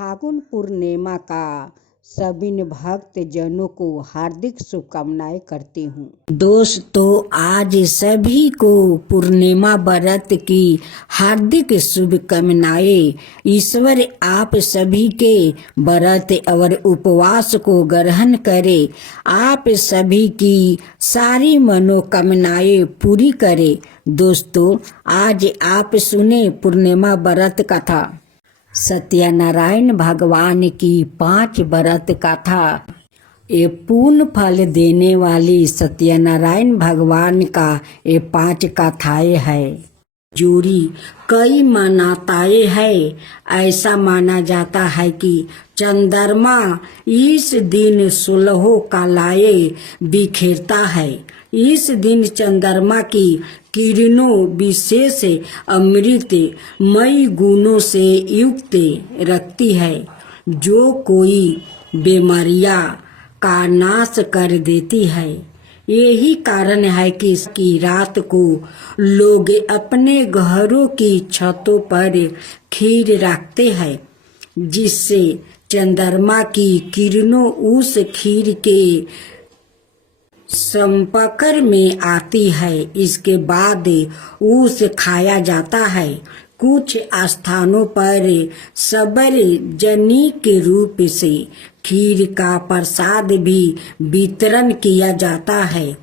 फागुन पूर्णिमा का सभी भक्त जनों को हार्दिक शुभकामनाएं करती हूँ। दोस्तों, आज सभी को पूर्णिमा व्रत की हार्दिक शुभकामनाएं। ईश्वर आप सभी के व्रत और उपवास को ग्रहण करे, आप सभी की सारी मनोकामनाएं पूरी करे। दोस्तों, आज आप सुने पूर्णिमा व्रत कथा। सत्यनारायण भगवान की 5 व्रत कथा। ये पूर्ण फल देने वाली सत्यनारायण भगवान का ये 5 कथाएं है। जोड़ी कई मान्यताएं है। ऐसा माना जाता है कि चंद्रमा इस दिन 16 कलाएं बिखेरता है। इस दिन चंद्रमा की किरणों विशेष अमृतमयी गुणों से युक्त रखती है, जो कोई बीमारियां का नाश कर देती है। यही कारण है कि इसकी रात को लोग अपने घरों की छतों पर खीर रखते हैं, जिससे चंद्रमा की किरणों उस खीर के संपर्क में आती है। इसके बाद उसे खाया जाता है। कुछ स्थानों पर सबर जनी के रूप से खीर का प्रसाद भी वितरण किया जाता है।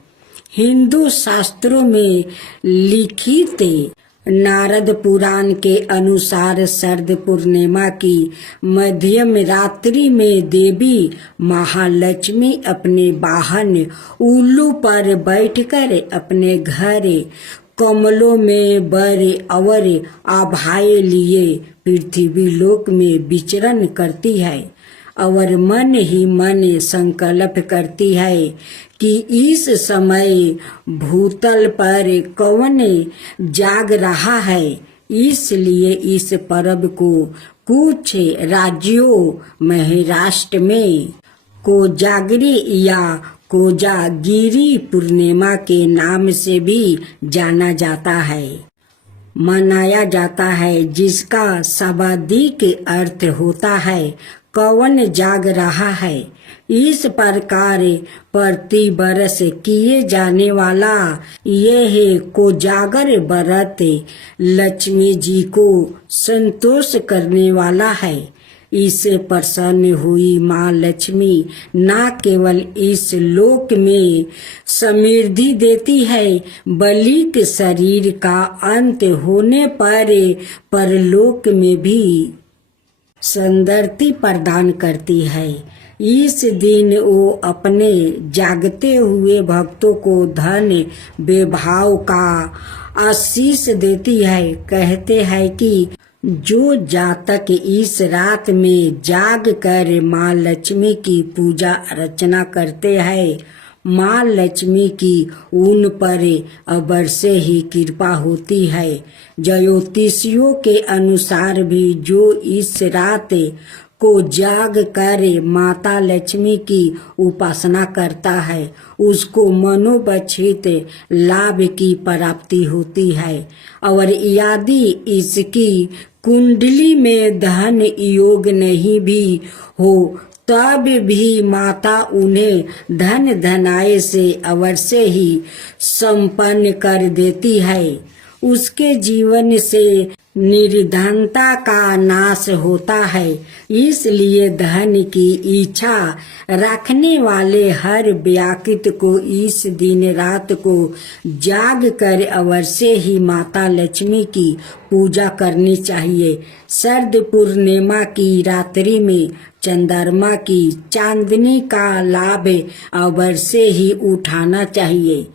हिंदू शास्त्रों में लिखित नारद पुराण के अनुसार शरद पूर्णिमा की मध्यम रात्रि में देवी महालक्ष्मी अपने वाहन उल्लू पर बैठकर अपने घर कमलों में वर और आभाएं लिए पृथ्वी लोक में विचरण करती है और मन ही मन संकल्प करती है कि इस समय भूतल पर कौन जाग रहा है। इसलिए इस पर्व को कुछ राज्यों महाराष्ट्र में कोजागरी या कोजागिरी पूर्णिमा के नाम से भी जाना जाता है, मनाया जाता है, जिसका शाब्दिक अर्थ होता है कौन जाग रहा है। इस प्रकार प्रति वर्ष किए जाने वाला यह कोजागर व्रत लक्ष्मी जी को संतोष करने वाला है। इससे प्रसन्न हुई माँ लक्ष्मी न केवल इस लोक में समृद्धि देती है, बल्कि शरीर का अंत होने पर परलोक में भी सौंदर्य प्रदान करती है। इस दिन वो अपने जागते हुए भक्तों को धन वैभव का आशीष देती है। कहते हैं कि जो जातक इस रात में जाग कर माँ लक्ष्मी की पूजा अर्चना करते हैं, माँ लक्ष्मी की उन पर अवश्य ही कृपा होती है। ज्योतिषियों के अनुसार भी जो इस रात को जाग कर माता लक्ष्मी की उपासना करता है, उसको मनोवांछित लाभ की प्राप्ति होती है। और यदि इसकी कुंडली में धन योग नहीं भी हो, तब भी माता उन्हें धन धनाय से अवश्य ही संपन्न कर देती है। उसके जीवन से निर्धनता का नाश होता है। इसलिए धन की इच्छा रखने वाले हर व्यक्ति को इस दिन रात को जाग कर अवश्य ही माता लक्ष्मी की पूजा करनी चाहिए। शरद पूर्णिमा की रात्रि में चंद्रमा की चांदनी का लाभ अवश्य ही उठाना चाहिए।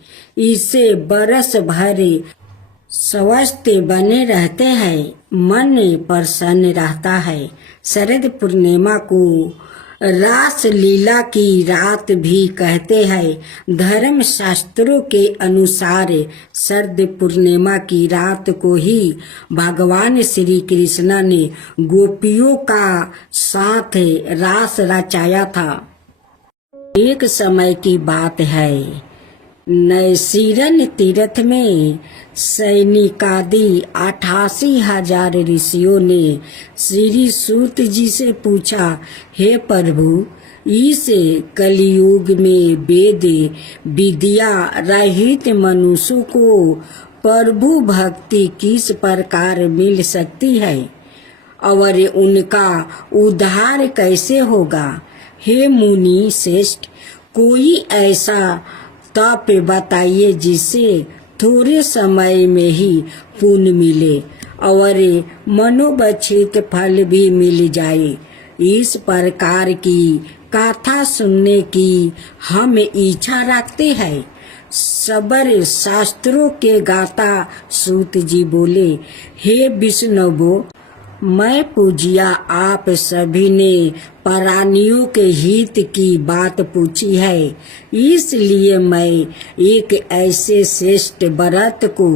इससे बरस भर स्वस्थ बने रहते हैं, मन प्रसन्न रहता है। शरद पूर्णिमा को रास लीला की रात भी कहते हैं। धर्म शास्त्रों के अनुसार शरद पूर्णिमा की रात को ही भगवान श्री कृष्ण ने गोपियों का साथ रास रचाया था। एक समय की बात है, नैसीरन तीर्थ में सैनिकादि 88,000 ऋषियों ने श्री सूत जी से पूछा, हे प्रभु, इस कलयुग में वेद विद्या रहित मनुष्यों को प्रभु भक्ति किस प्रकार मिल सकती है और उनका उद्धार कैसे होगा? हे मुनि श्रेष्ठ, कोई ऐसा तप बताइए जिससे थोड़े समय में ही पुण्य मिले और मनोवांछित फल भी मिल जाए। इस प्रकार की कथा सुनने की हम इच्छा रखते हैं। सबर शास्त्रों के गाता सूत जी बोले, हे विष्णुवो, मैं पूजिया आप सभी ने प्राणियों के हित की बात पूछी है, इसलिए मैं एक ऐसे श्रेष्ठ व्रत को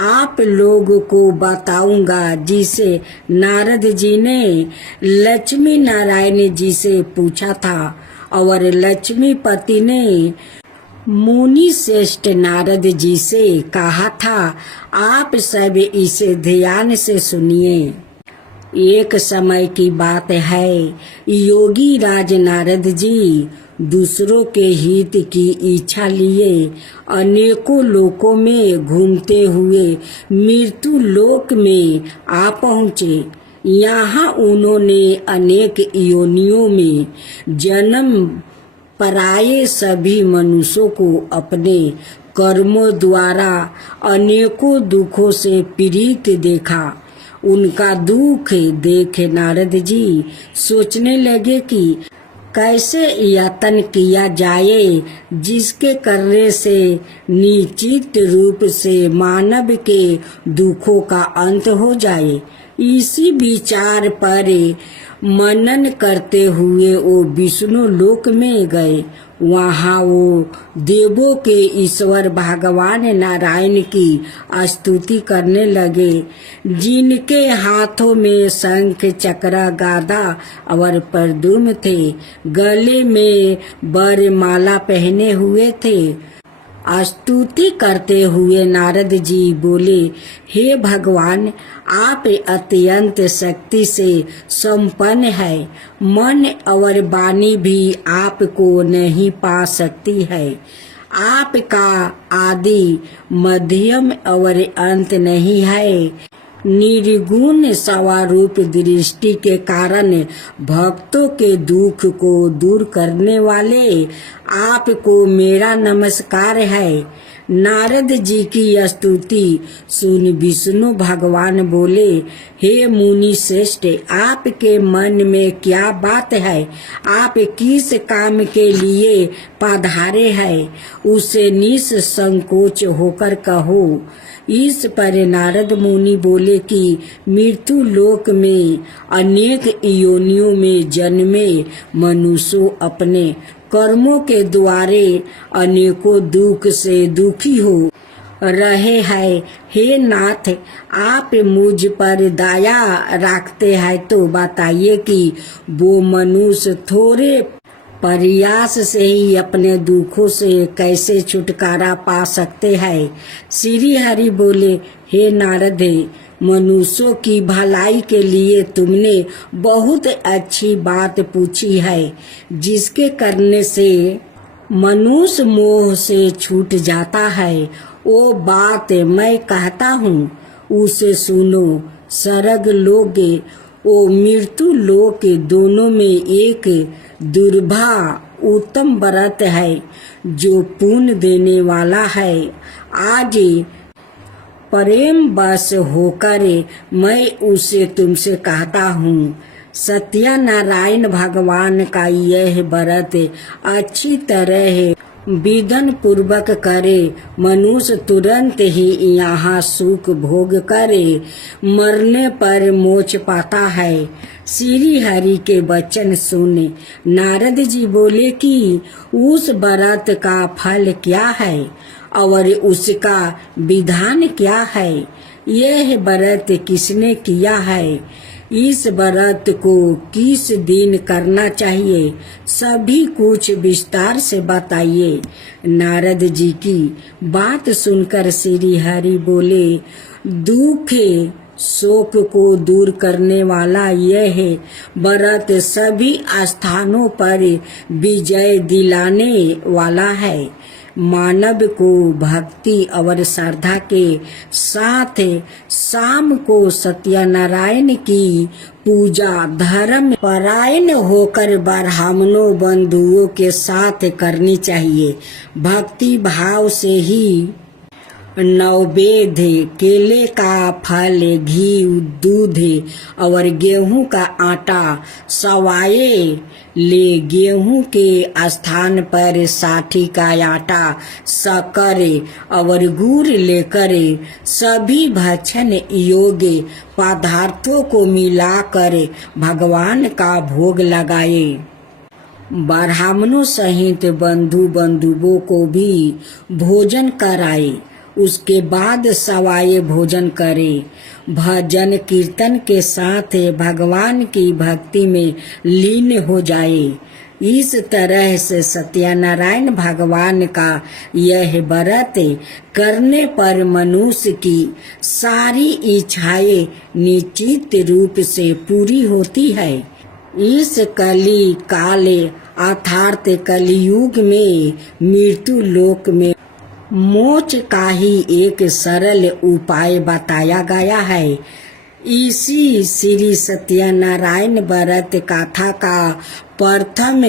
आप लोगों को बताऊंगा जिसे नारद जी ने लक्ष्मी नारायण जी से पूछा था और लक्ष्मीपति ने मुनि श्रेष्ठ नारद जी से कहा था। आप सब इसे ध्यान से सुनिए। एक समय की बात है, योगी राज नारद जी दूसरों के हित की इच्छा लिए अनेकों लोकों में घूमते हुए मृत्यु लोक में आ पहुँचे। यहाँ उन्होंने अनेक योनियों में जन्म पराये सभी मनुष्यों को अपने कर्मों द्वारा अनेकों दुखों से पीड़ित देखा। उनका दुख देख नारद जी सोचने लगे कि कैसे यत्न किया जाए जिसके करने से निश्चित रूप से मानव के दुखों का अंत हो जाए। इसी विचार पर मनन करते हुए वो विष्णु लोक में गए। वहाँ वो देवों के ईश्वर भगवान नारायण की स्तुति करने लगे, जिनके हाथों में शंख चक्र गदा और प्रद्युम्न थे, गले में वरमाला पहने हुए थे। स्तुति करते हुए नारद जी बोले, हे भगवान, आप अत्यंत शक्ति से संपन्न है। मन और वाणी भी आपको नहीं पा सकती है। आपका आदि मध्यम और अंत नहीं है। निर्गुण स्वरूप दृष्टि के कारण भक्तों के दुख को दूर करने वाले आपको मेरा नमस्कार है। नारद जी की स्तुति सुन विष्णु भगवान बोले, हे मुनि श्रेष्ठ, आपके मन में क्या बात है? आप किस काम के लिए पधारे हैं? उसे निसंकोच होकर कहो। इस पर नारद मुनि बोले कि मृत्यु लोक में अनेक योनियों में जन्मे मनुष्य अपने कर्मों के द्वारे अनेकों दुख से दुखी हो रहे हैं। हे नाथ, आप मुझ पर दया रखते हैं तो बताइए कि वो मनुष्य थोड़े प्रयास से ही अपने दुखों से कैसे छुटकारा पा सकते हैं। श्री हरि बोले, हे नारद, मनुष्यों की भलाई के लिए तुमने बहुत अच्छी बात पूछी है, जिसके करने से मनुष्य मोह से छूट जाता है। वो बात मैं कहता हूँ, उसे सुनो। स्वर्ग लोक ओ मृत्यु लोक दोनों में एक दुर्भा उत्तम व्रत है जो पुण्य देने वाला है। आज प्रेम बस होकर मैं उसे तुमसे कहता हूँ। सत्यनारायण भगवान का यह व्रत अच्छी तरह विधान पूर्वक करे, मनुष्य तुरंत ही यहाँ सुख भोग करे, मरने पर मोक्ष पाता है। श्री हरि के वचन सुने नारद जी बोले कि उस व्रत का फल क्या है और उसका विधान क्या है, यह व्रत किसने किया है, इस व्रत को किस दिन करना चाहिए, सभी कुछ विस्तार से बताइए। नारद जी की बात सुनकर श्री हरि बोले, दुख शोक को दूर करने वाला यह व्रत सभी स्थानों पर विजय दिलाने वाला है। मानव को भक्ति और श्रद्धा के साथ शाम को सत्यनारायण की पूजा धर्म परायण होकर ब्राह्मणों बंधुओं के साथ करनी चाहिए। भक्ति भाव से ही नववेद, केले का फल, घी, दूध और गेहूं का आटा सवाए ले। गेहूं के स्थान पर साठी का आटा, शक्कर और गुड़ लेकर सभी भक्षण योग्य पदार्थों को मिलाकर भगवान का भोग लगाए। ब्राह्मणों सहित बंधु बंधुओं को भी भोजन कराए। उसके बाद सवाए भोजन करे। भजन कीर्तन के साथ भगवान की भक्ति में लीन हो जाए। इस तरह से सत्यनारायण भगवान का यह व्रत करने पर मनुष्य की सारी इच्छाएं निश्चित रूप से पूरी होती है। इस कली काले अर्थात कलियुग में मृत्यु लोक में मोक्ष का ही एक सरल उपाय बताया गया है। इसी श्री सत्यनारायण व्रत कथा का प्रथम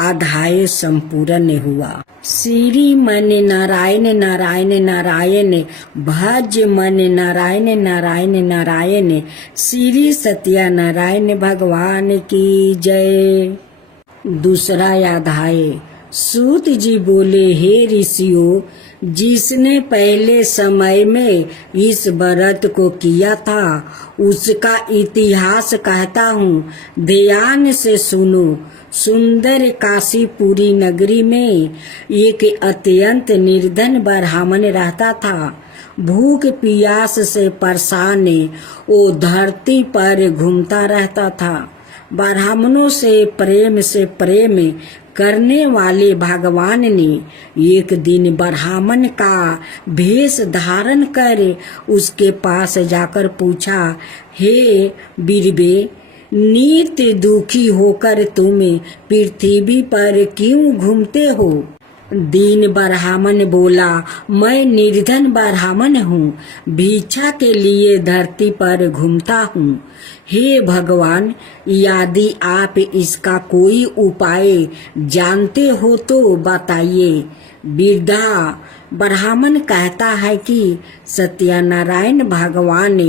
अध्याय संपूर्ण हुआ। श्री मन नारायण नारायण नारायण, भज मन नारायण नारायण नारायण। श्री सत्यनारायण भगवान की जय। दूसरा अध्याय। सूत जी बोले, हे ऋषियों, जिसने पहले समय में इस व्रत को किया था उसका इतिहास कहता हूँ, ध्यान से सुनो। सुंदर काशीपुरी नगरी में एक अत्यंत निर्धन ब्राह्मण रहता था। भूख प्यास से परेशान वो धरती पर घूमता रहता था। ब्राह्मणों से प्रेम करने वाले भगवान ने एक दिन ब्राह्मण का भेष धारण कर उसके पास जाकर पूछा, हे बीरबे, नित्य दुखी होकर तुम पृथ्वी पर क्यों घूमते हो? दीन ब्राह्मण बोला, मैं निर्धन ब्राह्मण हूँ, भिक्षा के लिए धरती पर घूमता हूँ। हे भगवान, यदि आप इसका कोई उपाय जानते हो तो बताइए। वृद्धा ब्राह्मण कहता है कि सत्यनारायण भगवान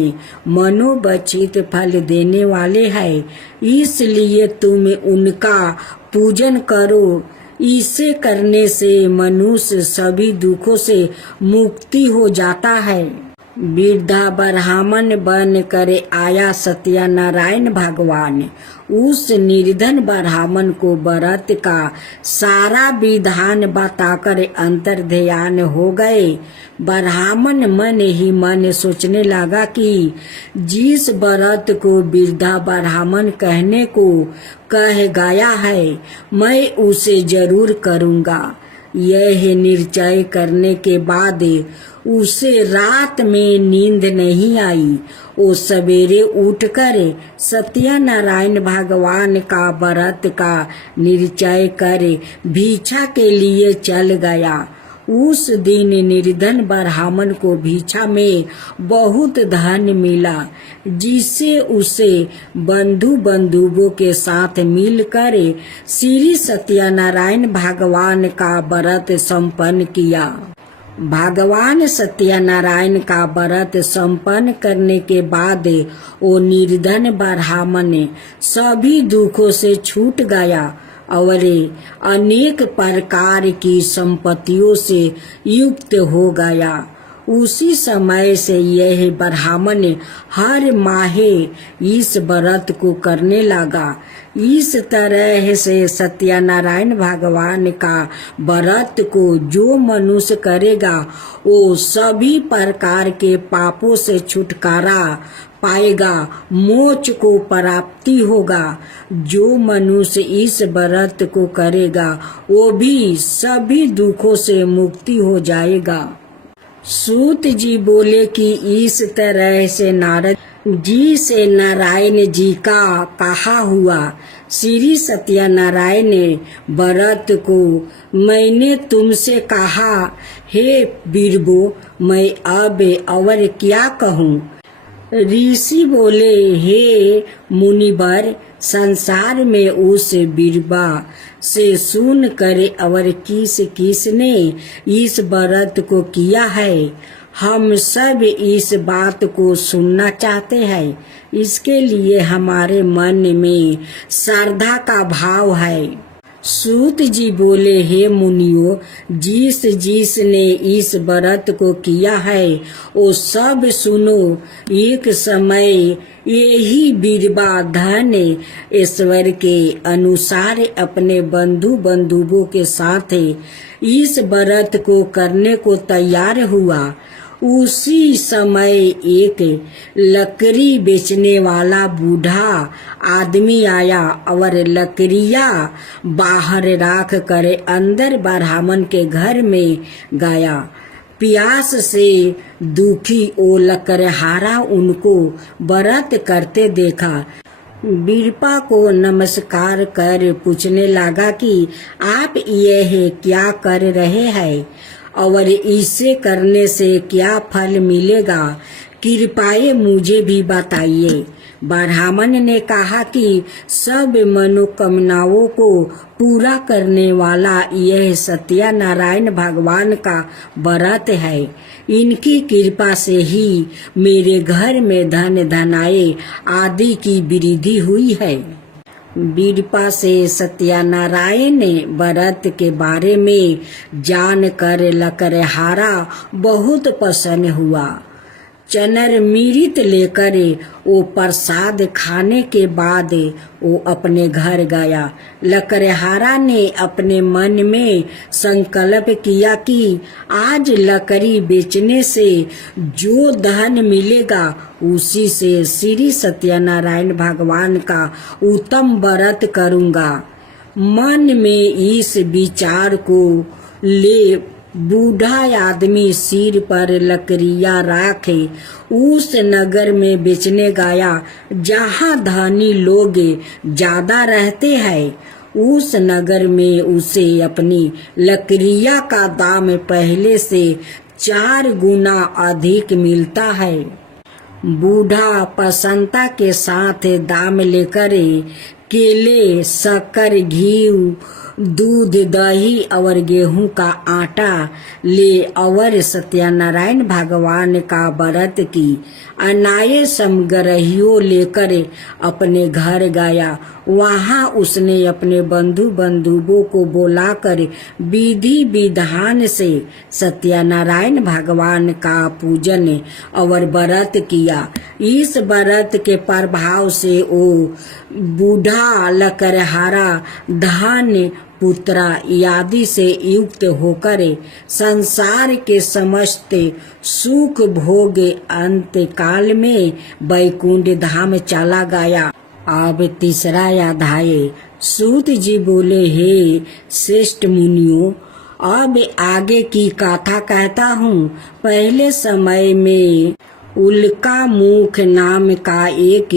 मनोवांछित फल देने वाले हैं, इसलिए तुम उनका पूजन करो। इसे करने से मनुष्य सभी दुखों से मुक्ति हो जाता है। वृद्धा ब्राह्मण बन कर आया सत्यनारायण भगवान उस निर्धन ब्राह्मण को व्रत का सारा विधान बताकर अंतर्ध्यान हो गए। ब्राह्मण मन ही मन सोचने लगा कि जिस व्रत को वृद्धा ब्राह्मण कहने को कह गया है, मैं उसे जरूर करूँगा। यह निश्चय करने के बाद उसे रात में नींद नहीं आई। वो सवेरे उठकर सत्यनारायण भगवान का व्रत का निश्चय कर भिक्षा के लिए चल गया। उस दिन निर्धन ब्राह्मण को भिक्षा में बहुत धन मिला, जिससे उसे बंधुओं के साथ मिलकर श्री सत्यनारायण भगवान का व्रत संपन्न किया। भगवान सत्यनारायण का व्रत संपन्न करने के बाद वो निर्धन ब्राह्मण सभी दुखों से छूट गया और अनेक प्रकार की संपत्तियों से युक्त हो गया। उसी समय से यह ब्राह्मण हर माहे इस व्रत को करने लगा। इस तरह से सत्यनारायण भगवान का व्रत को जो मनुष्य करेगा वो सभी प्रकार के पापों से छुटकारा पाएगा, मोक्ष को प्राप्ति होगा। जो मनुष्य इस व्रत को करेगा वो भी सभी दुखों से मुक्ति हो जाएगा। सूत जी बोले कि इस तरह से नारद जी से नारायण जी का कहा हुआ। श्री सत्यनारायण ने व्रत को मैंने तुमसे कहा, हे बीरबो, मैं अब और क्या कहूँ। ऋषि बोले, हे मुनिवर, संसार में उस बीरबा से सुन कर और किसने इस व्रत को किया है, हम सब इस बात को सुनना चाहते हैं। इसके लिए हमारे मन में श्रद्धा का भाव है। सूत जी बोले, हे मुनियो, जिसने इस व्रत को किया है वो सब सुनो। एक समय यही बीरबा धन ईश्वर के अनुसार अपने बंधुओं के साथ इस व्रत को करने को तैयार हुआ। उसी समय एक लकड़ी बेचने वाला बूढ़ा आदमी आया और लकड़ियां बाहर रख कर अंदर ब्राह्मण के घर में गया। प्यास से दुखी वो लकड़हारा उनको व्रत करते देखा। बीरबा को नमस्कार कर पूछने लगा कि आप यह क्या कर रहे हैं और इसे करने से क्या फल मिलेगा, कृपया मुझे भी बताइए। ब्राह्मण ने कहा कि सब मनोकामनाओं को पूरा करने वाला यह सत्यनारायण भगवान का व्रत है। इनकी कृपा से ही मेरे घर में धन धनाए आदि की वृद्धि हुई है। बीरबा से सत्यनारायण व्रत के बारे में जानकर लकड़हारा बहुत प्रसन्न हुआ। चनर मिरित लेकर वो प्रसाद खाने के बाद वो अपने घर गया। लकड़हारा ने अपने मन में संकल्प किया कि आज लकड़ी बेचने से जो धन मिलेगा उसी से श्री सत्यनारायण भगवान का उत्तम व्रत करूंगा। मन में इस विचार को ले बूढ़ा आदमी सिर पर लकड़ियां रखे उस नगर में बेचने गया जहाँ धनी लोग ज्यादा रहते हैं। उस नगर में उसे अपनी लकड़ियां का दाम पहले से 4 गुना अधिक मिलता है। बूढ़ा प्रसन्नता के साथ दाम लेकर केले, शक्कर, घी, दूध, दही और गेहूं का आटा ले और सत्यनारायण भगवान का व्रत की अनाय समग्रहियों लेकर अपने घर गया। वहां उसने अपने बंधुओं को बुलाकर विधि विधान से सत्यनारायण भगवान का पूजन और व्रत किया। इस व्रत के प्रभाव से वो बूढ़ा लकड़हारा धन, पुत्रा आदि से युक्त होकर संसार के समस्त सुख भोग अंत काल में वैकुंठ धाम चला गया। अब तीसरा अध्याय। सूत जी बोले, हे श्रेष्ठ मुनियों, अब आगे की कथा कहता हूँ। पहले समय में उल्का मुख नाम का एक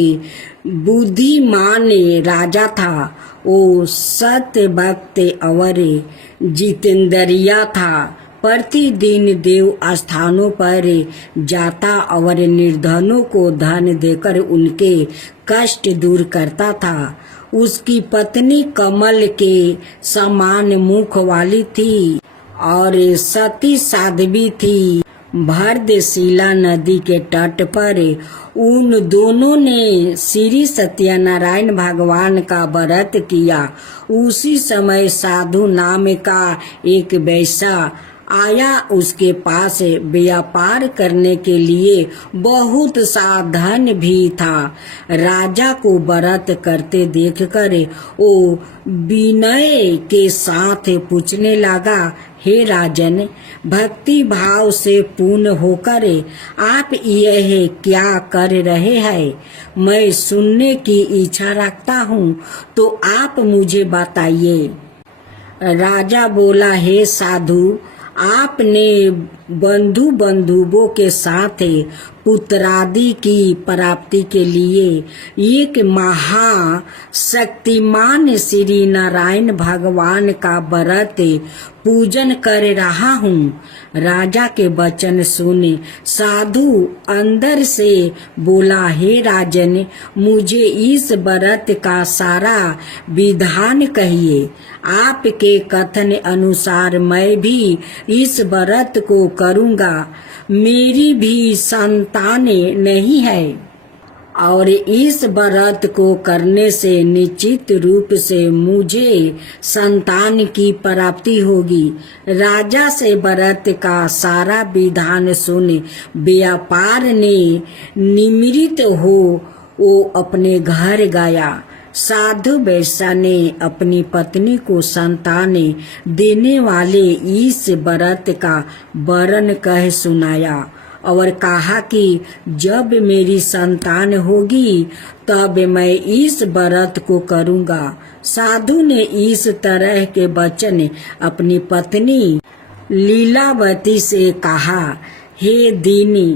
बुद्धिमान राजा था। वो सत्य भक्त और जितेंद्रिया था। प्रतिदिन देव स्थानों पर जाता और निर्धनों को धन देकर उनके कष्ट दूर करता था। उसकी पत्नी कमल के समान मुख वाली थी और सती साध्वी थी। भरतशिला नदी के तट पर उन दोनों ने श्री सत्यनारायण भगवान का व्रत किया। उसी समय साधु नाम का एक वैश्य आया उसके पास व्यापार करने के लिए बहुत सा धन भी था। राजा को व्रत करते देखकर वो विनय के साथ पूछने लगा, हे राजन, भक्ति भाव से पूर्ण होकर आप यह क्या कर रहे हैं? मैं सुनने की इच्छा रखता हूँ, तो आप मुझे बताइए। राजा बोला, हे साधु, आपने बंधु बंधुओं के साथ पुत्रादि की प्राप्ति के लिए एक महाशक्तिमान श्री नारायण भगवान का व्रत पूजन कर रहा हूँ। राजा के वचन सुने साधु अंदर से बोला, हे राजन, मुझे इस व्रत का सारा विधान कहिए। आपके कथन अनुसार मैं भी इस व्रत को करूँगा। मेरी भी संतानें नहीं है और इस व्रत को करने से निश्चित रूप से मुझे संतान की प्राप्ति होगी। राजा से व्रत का सारा विधान सुन व्यापार ने निमृत हो वो अपने घर गया। साधु वैश्य ने अपनी पत्नी को संतान देने वाले इस व्रत का वर्णन कह सुनाया और कहा कि जब मेरी संतान होगी तब मैं इस व्रत को करूँगा। साधु ने इस तरह के वचन अपनी पत्नी लीलावती से कहा। हे दीनी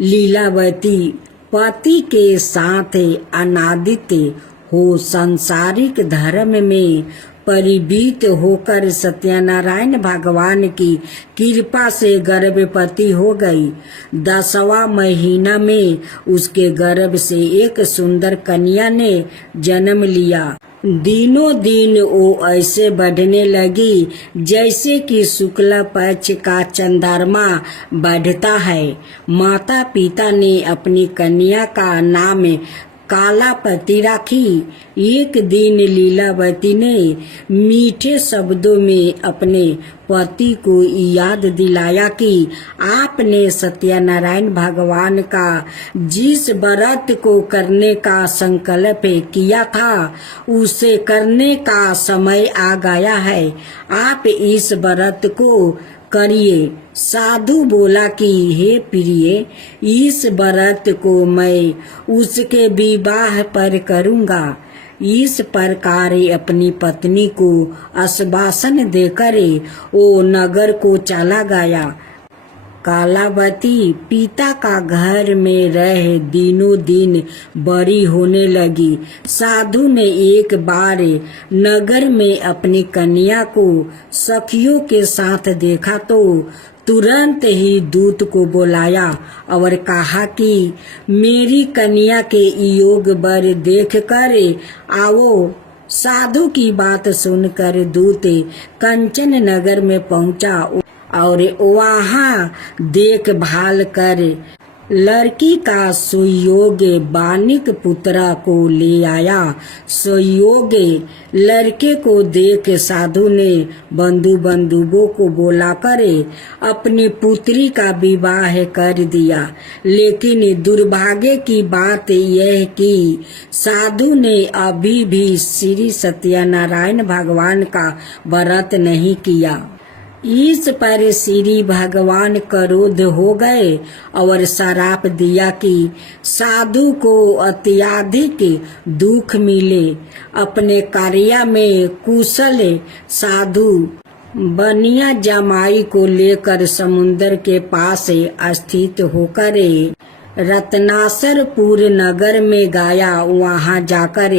लीलावती, पति के साथ अनादित हो सांसारिक धर्म में परिवीत होकर सत्यनारायण भगवान की कृपा से गर्भवती हो गई। 10वां महीना में उसके गर्भ से एक सुंदर कन्या ने जन्म लिया। दिनों दिन वो ऐसे बढ़ने लगी जैसे कि शुक्ल पक्ष का चंद्रमा बढ़ता है। माता पिता ने अपनी कन्या का नाम कालापति राखी। एक दिन लीलावती ने मीठे शब्दों में अपने पति को याद दिलाया कि आपने सत्यनारायण भगवान का जिस व्रत को करने का संकल्प किया था उसे करने का समय आ गया है। आप इस व्रत को करिए। साधु बोला कि हे प्रिय, इस व्रत को मैं उसके विवाह पर करूँगा। इस प्रकार अपनी पत्नी को आश्वासन देकर वो नगर को चला गया। कालावती पिता का घर में रह दिनों दिन बड़ी होने लगी। साधु ने एक बार नगर में अपनी कन्या को सखियों के साथ देखा तो तुरंत ही दूत को बुलाया और कहा कि मेरी कन्या के योग वर देख कर आओ। साधु की बात सुनकर दूत कंचन नगर में पहुंचा और वहाँ देखभाल कर लड़की का सुयोग बानिक पुत्रा को ले आया। सुयोग लड़के को देख साधु ने बंधु बंधुओं को बुलाकर अपनी पुत्री का विवाह कर दिया। लेकिन दुर्भाग्य की बात यह कि साधु ने अभी भी श्री सत्यनारायण भगवान का व्रत नहीं किया। इस पर श्री भगवान क्रोध हो गए और श्राप दिया कि साधु को अत्यधिक दुख मिले। अपने कार्य में कुशल साधु बनिया जमाई को लेकर समुद्र के पास स्थित होकर रत्नासरपुर नगर में गया। वहां जाकर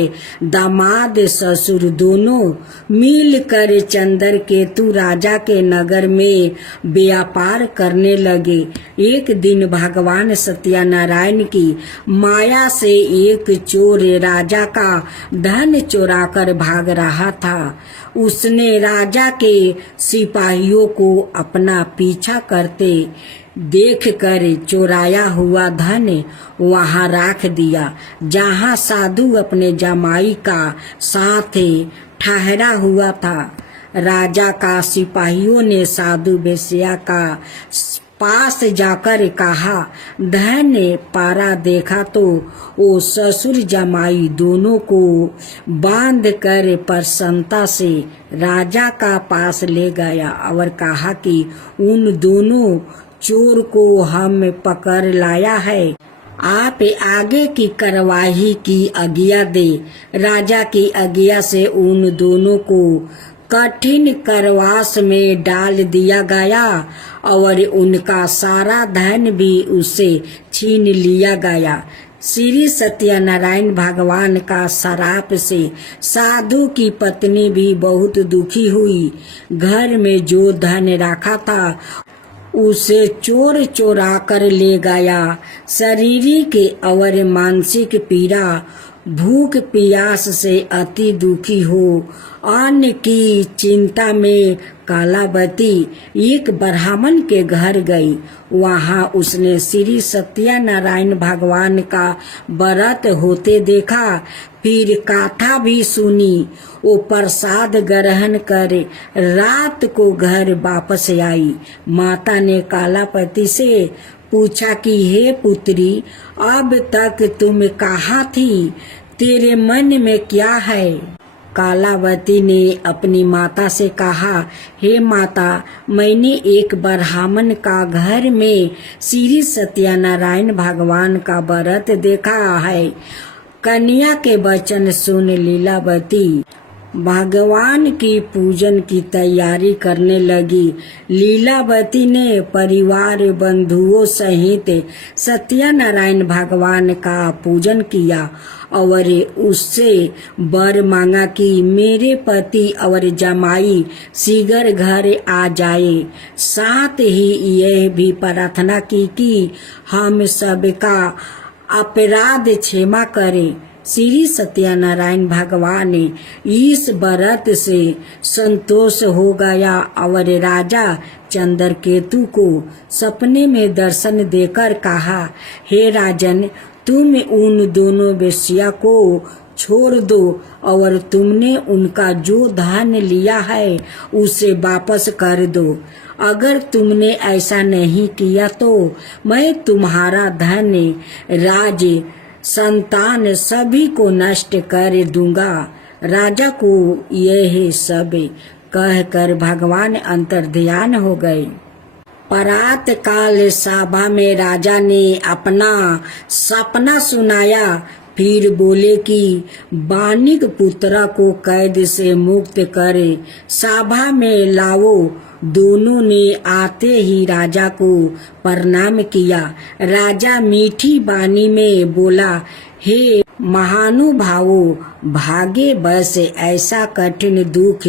दामाद ससुर दोनों मिलकर चंद्रकेतु राजा के नगर में व्यापार करने लगे। एक दिन भगवान सत्यनारायण की माया से एक चोर राजा का धन चुराकर भाग रहा था। उसने राजा के सिपाहियों को अपना पीछा करते देखकर चुराया हुआ धन वहां रख दिया जहां साधु अपने जमाई का साथ ठहरा हुआ था। राजा का सिपाहियों ने साधु वेश्या का पास जाकर कहा, धन्य पारा देखा तो वो ससुर जमाई दोनों को बांध कर प्रसन्नता से राजा का पास ले गया और कहा कि उन दोनों चोर को हम पकड़ लाया है, आप आगे की कार्यवाही की आज्ञा दे। राजा की आज्ञा से उन दोनों को कठिन कारावास में डाल दिया गया और उनका सारा धन भी उससे छीन लिया गया। श्री सत्यनारायण भगवान का श्राप से साधु की पत्नी भी बहुत दुखी हुई। घर में जो धन रखा था उसे चोर चोरा कर ले गया। शारीरिक और मानसिक पीड़ा, भूख प्यास से अति दुखी हो अन्न की चिंता में कालावती एक ब्राह्मण के घर गई। वहां उसने श्री सत्यनारायण भगवान का व्रत होते देखा, फिर कथा भी सुनी। वो प्रसाद ग्रहण कर रात को घर वापस आई। माता ने कालापति से पूछा कि हे पुत्री, अब तक तुम कहाँ थी, तेरे मन में क्या है? कालावती ने अपनी माता से कहा, हे माता, मैंने एक ब्राह्मण का घर में श्री सत्यनारायण भगवान का व्रत देखा है। कन्या के वचन सुन लीलावती भगवान की पूजन की तैयारी करने लगी। लीलावती ने परिवार बंधुओं सहित सत्यनारायण भगवान का पूजन किया और उससे वर मांगा कि मेरे पति और जमाई शीघ्र घर आ जाए। साथ ही यह भी प्रार्थना की कि हम सबका अपराध क्षमा करे। श्री सत्यनारायण भगवान इस व्रत से संतोष हो गया और राजा चंद्रकेतु को सपने में दर्शन देकर कहा, हे राजन, तुम उन दोनों वेश्या को छोड़ दो और तुमने उनका जो धन लिया है उसे वापस कर दो। अगर तुमने ऐसा नहीं किया तो मैं तुम्हारा धन, राज, संतान सभी को नष्ट कर दूंगा। राजा को यह सब कहकर भगवान अंतर्ध्यान हो गए। प्रात काल सभा में राजा ने अपना सपना सुनाया, फिर बोले कि बानिक पुत्र को कैद से मुक्त करे, सभा में लाओ। दोनों ने आते ही राजा को प्रणाम किया। राजा मीठी वाणी में बोला, हे महानुभावों, भाग्य बस ऐसा कठिन दुख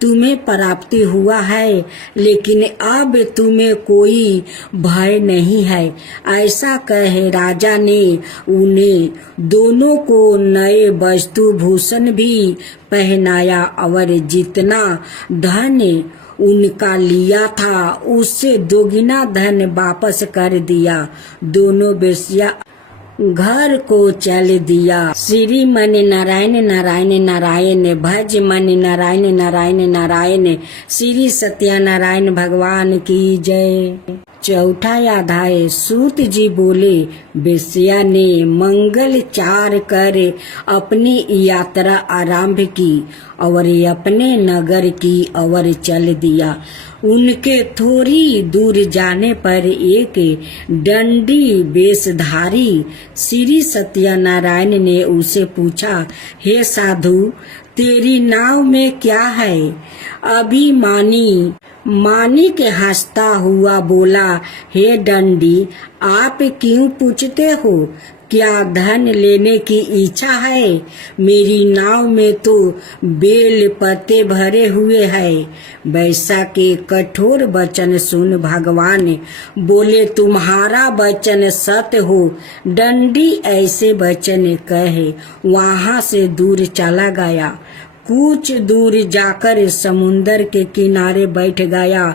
तुम्हें प्राप्ति हुआ है, लेकिन अब तुम्हें कोई भय नहीं है। ऐसा कहे राजा ने उन्हें दोनों को नए वस्तु भूषण भी पहनाया और जितना धन उनका लिया था उससे दोगुना धन वापस कर दिया। दोनों वेश्या घर को चल दिया। श्री मन नारायण नारायण नारायण, भज मन नारायण नारायण नारायण। श्री सत्यनारायण भगवान की जय। चौथा अध्याय। सूत जी बोले, वेश्या ने मंगल चार कर अपनी यात्रा आरंभ की और अपने नगर की ओर चल दिया। उनके थोड़ी दूर जाने पर एक दंडी वेशधारी श्री सत्यनारायण ने उसे पूछा, हे साधु, तेरी नाव में क्या है? मानी के हंसता हुआ बोला, हे दंडी, आप क्यों पूछते हो? क्या धन लेने की इच्छा है? मेरी नाव में तो बेल पत्ते भरे हुए हैं। वैसा के कठोर वचन सुन भगवान बोले, तुम्हारा वचन सत्य हो। दंडी ऐसे वचन कहे वहां से दूर चला गया। कुछ दूर जाकर समुन्दर के किनारे बैठ गया।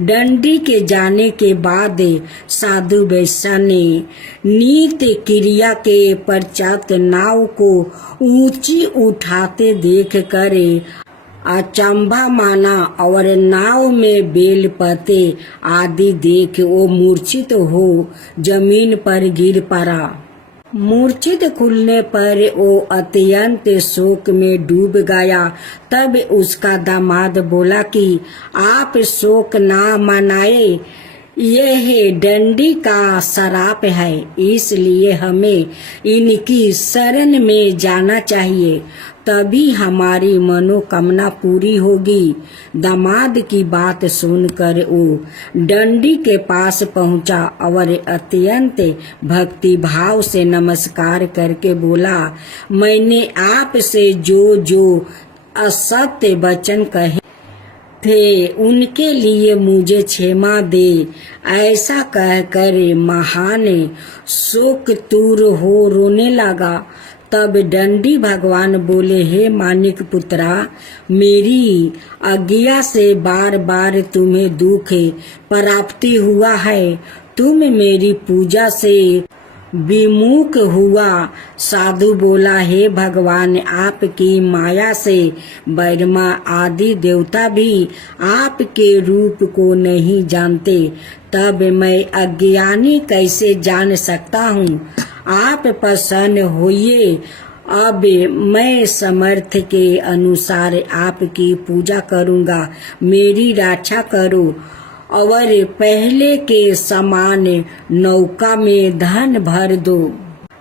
दंडी के जाने के बाद साधु वेश्या ने नित्य क्रिया के पश्चात नाव को ऊंची उठाते देख कर अचंभा माना और नाव में बेल पत्ते आदि देख वो मूर्छित हो जमीन पर गिर पड़ा। मूर्छित खुलने पर वो अत्यंत शोक में डूब गया। तब उसका दामाद बोला कि आप शोक ना मनाए, यह डंडी का श्राप है, इसलिए हमें इनकी शरण में जाना चाहिए, तभी हमारी मनोकामना पूरी होगी। दामाद की बात सुनकर वो डंडी के पास पहुंचा और अत्यंत भक्ति भाव से नमस्कार करके बोला, मैंने आपसे जो असत्य वचन कहे थे उनके लिए मुझे क्षमा दे। ऐसा कहकर महान शोकतूर हो रोने लगा। तब दंडी भगवान बोले, हे मानिक पुत्रा, मेरी आज्ञा से बार बार तुम्हें दुख प्राप्ति हुआ है। तुम मेरी पूजा से विमुख हुआ। साधु बोला, हे भगवान, आपकी माया से ब्रह्मा आदि देवता भी आपके रूप को नहीं जानते, तब मैं अज्ञानी कैसे जान सकता हूँ। आप प्रसन्न होइए, अब मैं समर्थ के अनुसार आपकी पूजा करूँगा, मेरी रक्षा करो और पहले के समान नौका में धन भर दो।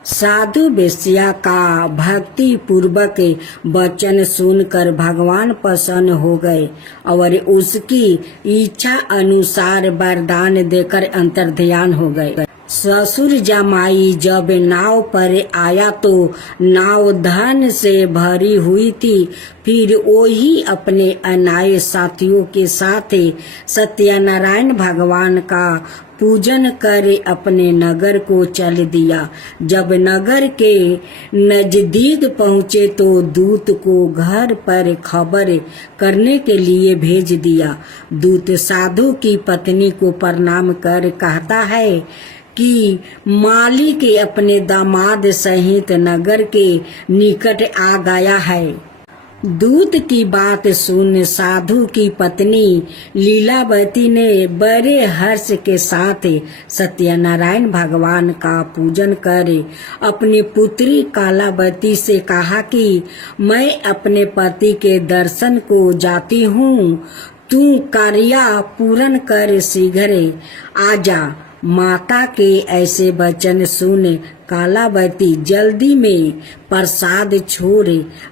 साधु वेश्या का भक्ति पूर्वक वचन सुनकर भगवान प्रसन्न हो गए और उसकी इच्छा अनुसार वरदान देकर अंतर्ध्यान हो गए। ससुर जमाई जब नाव पर आया तो नाव धन से भरी हुई थी। फिर वही अपने अनाए साथियों के साथ सत्यनारायण भगवान का पूजन कर अपने नगर को चल दिया। जब नगर के नजदीक पहुँचे तो दूत को घर पर खबर करने के लिए भेज दिया। दूत साधु की पत्नी को प्रणाम कर कहता है कि मालिक अपने दामाद सहित नगर के निकट आ गया है। दूत की बात सुन साधु की पत्नी लीलावती ने बड़े हर्ष के साथ सत्यनारायण भगवान का पूजन कर अपनी पुत्री कालावती से कहा कि मैं अपने पति के दर्शन को जाती हूँ, तू कार्य पूर्ण कर शीघ्र आजा। माता के ऐसे वचन सुन कालावती जल्दी में प्रसाद छोड़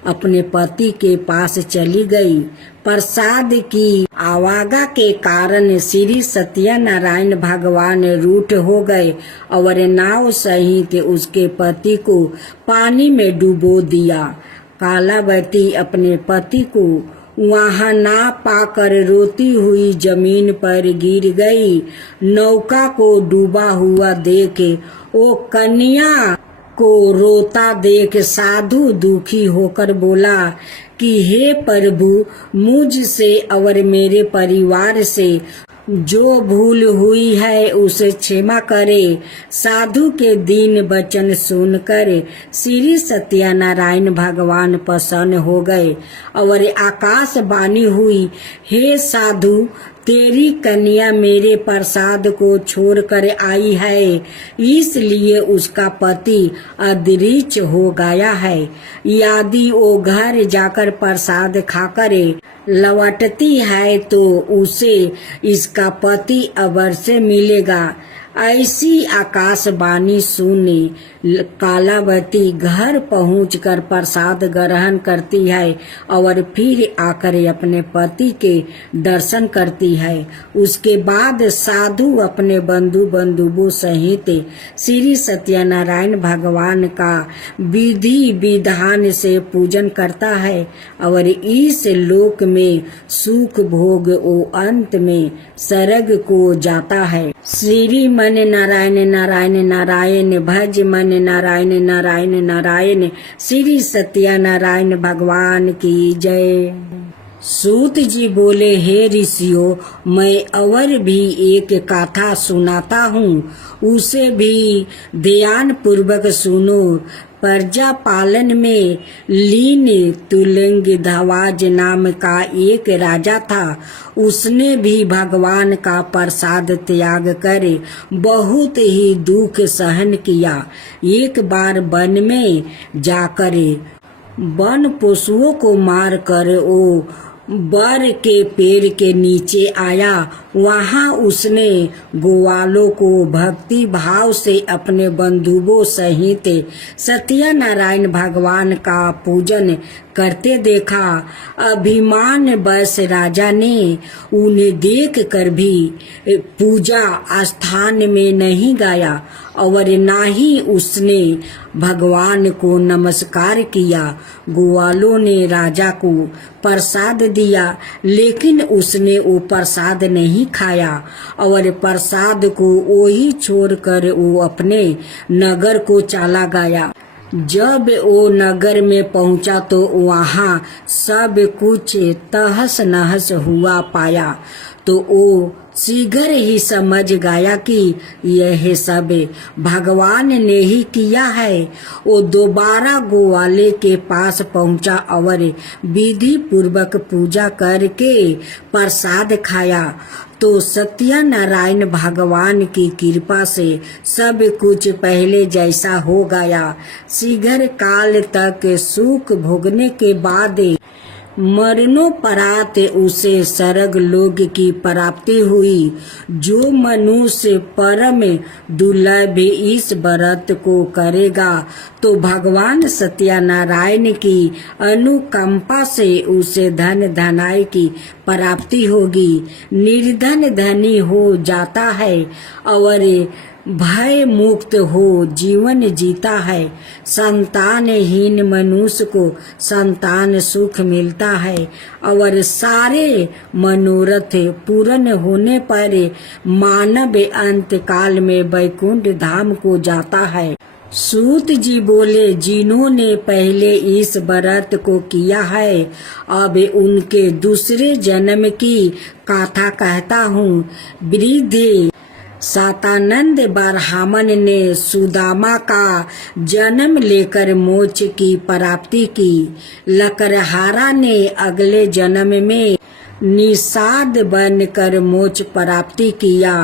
अपने पति के पास चली गई। प्रसाद की आवागा के कारण श्री सत्यनारायण भगवान रूठ हो गए और नाव सहित उसके पति को पानी में डुबो दिया। कालावती अपने पति को वहां ना पाकर रोती हुई जमीन पर गिर गई। नौका को डूबा हुआ देख वो कन्या को रोता देख साधु दुखी होकर बोला कि हे प्रभु, मुझसे और मेरे परिवार से जो भूल हुई है उसे क्षमा करे। साधु के दीन वचन सुनकर श्री सत्यनारायण भगवान प्रसन्न हो गए और आकाशवाणी हुई, हे साधु, तेरी कन्या मेरे प्रसाद को छोड़कर आई है, इसलिए उसका पति अदृश्य हो गया है। यदि वो घर जाकर प्रसाद खाकर लौटती है तो उसे इसका पति अवश्य मिलेगा। ऐसी आकाशवाणी सुनी कालावती घर पहुंचकर प्रसाद ग्रहण करती है और फिर आकर अपने पति के दर्शन करती है। उसके बाद साधु अपने बंधुओं सहित श्री सत्यनारायण भगवान का विधि विधान से पूजन करता है और इस लोक में सुख भोग वो अंत में स्वर्ग को जाता है। श्री मन नारायण नारायण नारायण भज मन नारायण नारायण नारायण। श्री सत्यनारायण भगवान की जय। सूत जी बोले, हे ऋषियों, मैं और भी एक कथा सुनाता हूँ, उसे भी ध्यान पूर्वक सुनो। प्रजा पालन में लीन तुलंगध्वज नाम का एक राजा था। उसने भी भगवान का प्रसाद त्याग कर बहुत ही दुख सहन किया। एक बार वन में जाकर वन पशुओं को मार कर वो बर के पेड़ के नीचे आया। वहां उसने ग्वालों को भक्ति भाव से अपने बंधुओं सहित सत्यनारायण भगवान का पूजन करते देखा। अभिमान बस राजा ने उन्हें देख कर भी पूजा स्थान में नहीं गया और ना ही उसने भगवान को नमस्कार किया। ग्वालों ने राजा को प्रसाद दिया, लेकिन उसने वो प्रसाद नहीं खाया और प्रसाद को वही छोड़कर वो अपने नगर को चला गया। जब वो नगर में पहुंचा तो वहाँ सब कुछ तहस नहस हुआ पाया, तो वो शीघ्र ही समझ गया कि यह सब भगवान ने ही किया है। वो दोबारा ग्वाले के पास पहुंचा और विधि पूर्वक पूजा करके प्रसाद खाया, तो सत्यनारायण भगवान की कृपा से सब कुछ पहले जैसा हो गया। शीघ्र काल तक सुख भोगने के बाद मरणोपरांत उसे स्वर्ग लोक की प्राप्ति हुई। जो मनुष्य परम दुर्लभ इस व्रत को करेगा, तो भगवान सत्यनारायण की अनुकंपा से उसे धन धनाई की प्राप्ति होगी। निर्धन धनी हो जाता है और भय मुक्त हो जीवन जीता है। संतानहीन मनुष्य को संतान सुख मिलता है और सारे मनोरथ पूर्ण होने पर मानव अंत काल में वैकुंठ धाम को जाता है। सूत जी बोले, जिन्होंने पहले इस व्रत को किया है, अब उनके दूसरे जन्म की कथा कहता हूँ। वृद्ध सातानंद ब्राह्मण ने सुदामा का जन्म लेकर मोक्ष की प्राप्ति की। लकड़हारा ने अगले जन्म में निषाद बनकर मोक्ष प्राप्ति किया।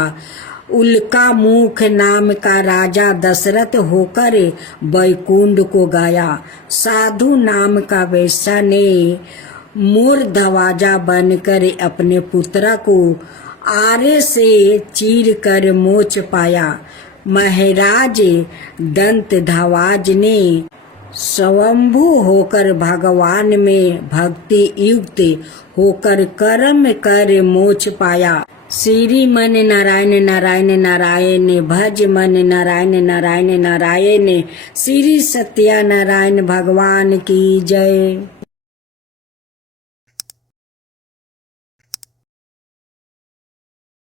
उल्का मुख नाम का राजा दशरथ होकर वैकुंठ को गया। साधु नाम का वैश्य ने मूर्धवाजा बनकर अपने पुत्र को आरे से चीर कर मोक्ष पाया। महाराज दंतध्वज ने स्वयंभू होकर भगवान में भक्ति युक्त होकर कर्म कर मोक्ष पाया। श्री मन नारायण नारायण नारायण, भज मन नारायण नारायण नारायण। श्री सत्यनारायण भगवान की जय।